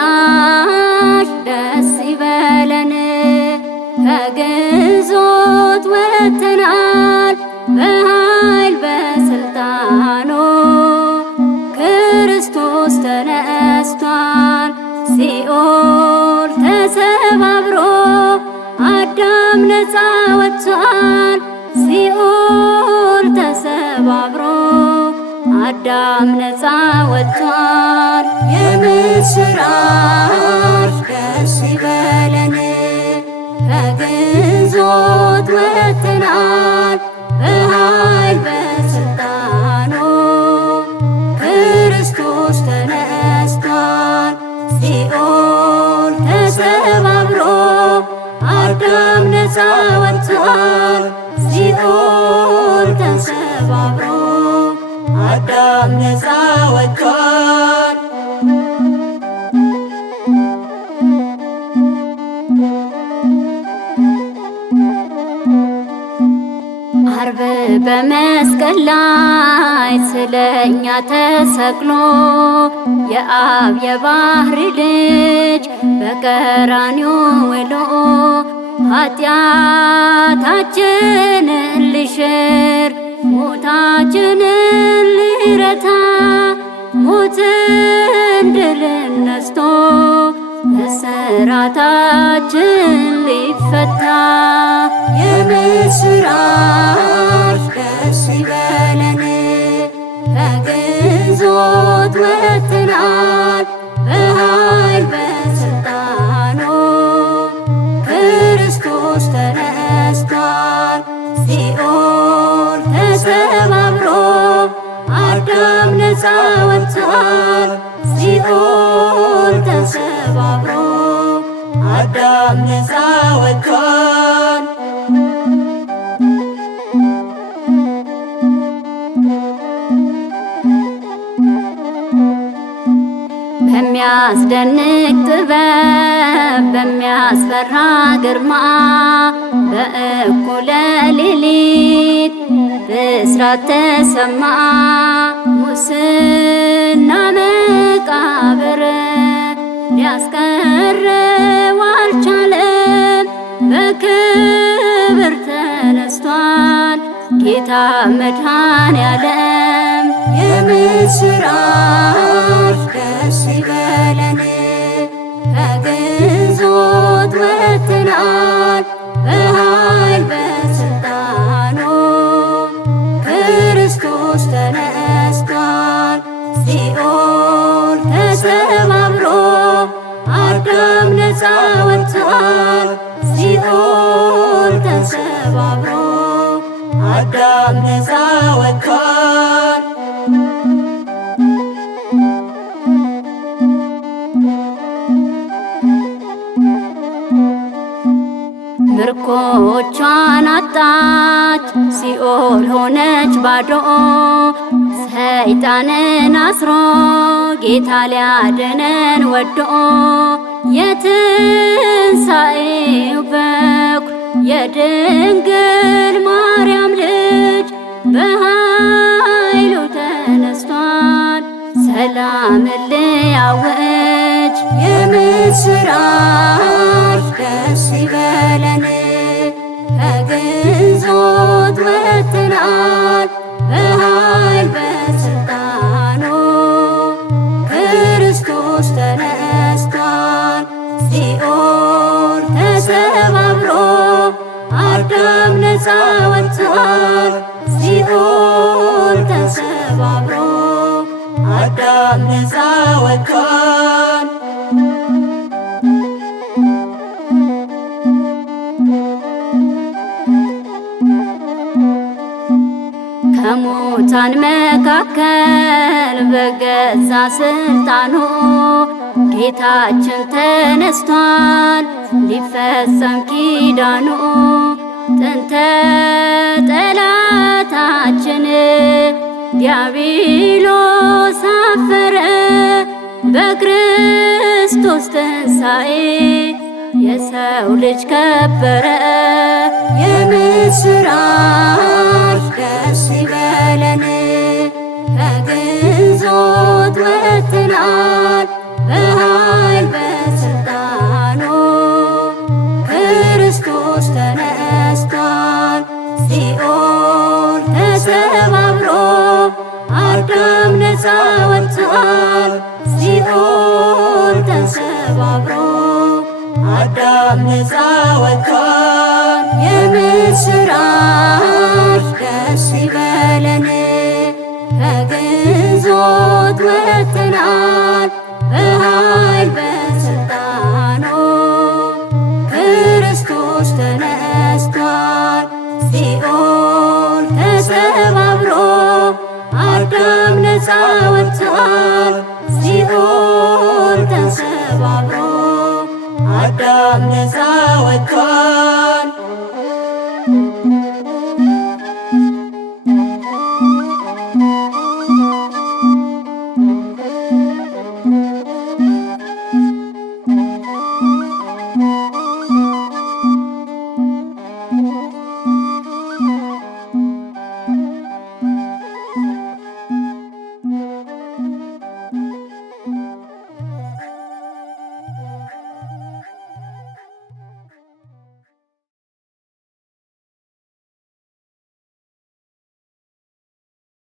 የምስራች ደስ ይበለን ከግዞት ወጥተናል በኃይል በስልጣኑ ክርስቶስ ተነስቷል ሲኦል ተሰባብሮ አዳም ነፃ ወጥቷል ሲኦል ተሰባብሮ አዳም ነፃ ወጥቷል የምስራች ደስ ይበለን ከግዞት ወጥተናል በኃይል በስልጣኑ ክርስቶስ ተነስቷል ሲኦል ተሰባብሮ አዳም ነፃ ወጥቷል ሲኦል ተሰባብሮ አዳም ነፃ ወጥቷል አርብ በመስቀል ላይ ስለኛ ተሰቅሎ የአብ የባህሪ ልጅ በቀራንዮ ውሎ ኃጢአታችንን ሊሽር ሞታችንን ሊረታ ሞትን ድል ነስቶ እስራታችን ሊፈታ የምስራች ደስ ይበለን ከግዞት ወጥተናል በኃይል በስልጣኑ ክርስቶስ ተነስቷል ሲኦል ተሰባብሮ አዳም ነፃ ወጥቷል ሲኦል ተሰባብሮ አዳም ነፃ ወጥቷል በሚያስደንቅ ጥበብ በሚያስፈራ ግርማ በእኩለ ሌሊት ብስራት ተሰማ ሙስና መቃብር ሊያስቀረው አልቻለም በክብር ተነስቷል ጌታ መድኃኔዓለም የምስራች ደስ ይበለን ከግዞት ወጥተናል በኃይል በስልጣኑ ክርስቶስ ተነስቷል ሲኦል ተሰባብሮ አዳም ነፃ ወጥቷል ሲኦል ተሰባብሮ አዳም ነፃ ወጥቷል ምርኮቿን አጣች ሲኦል ሆነች ባዶ ሰይጣንን አስሮ ጌታ ሊያድነን ወዶ የትንሣኤው በኩር የድንግል ማርያም ልጅ በኃይሉ ተነስቷል ሰላምን ሊያውጅ የምስራች ደስ ይበለን ከግዞት ወጥተናል በኃይል በስልጣኑ ክርስቶስ ተነስቷል ሲኦል ተሰባብሮ አዳም ነፃ ወጥቷል ሲኦል ተሰባብሮ አዳም ነፃ ወጥቷል ከሙታን መካከል በገዛ ስልጣኑ ጌታችን ተነስቷል ሊፈጸም ኪዳኑ ጥንተ ጠላታችን ዲያብሎስ አፈረ በክርስቶስ ትንሣኤ የሰው ልጅ ከበረ የምስራች ደስ ይበለን ከግዞት ወጥተናል በኃይል በሥልጣኑ ክርስቶስ ተነስቷል። ሲኦል ተሰባብሮ አዳም ነፃ ወጥቷል። ሲኦል ተሰባብሮ አዳም ነፃ ወጥቷል። የምስራች ደስ ይበለን ከግዞት ወጥተናል። በኃይል በሥልጣኑ ክርስቶስ ተነስቷል። ሲኦል ተሰባብሮ አዳም ነፃ ወጥቷል። ሲኦል ተሰባብሮ አዳም ነፃ ወጥቷል።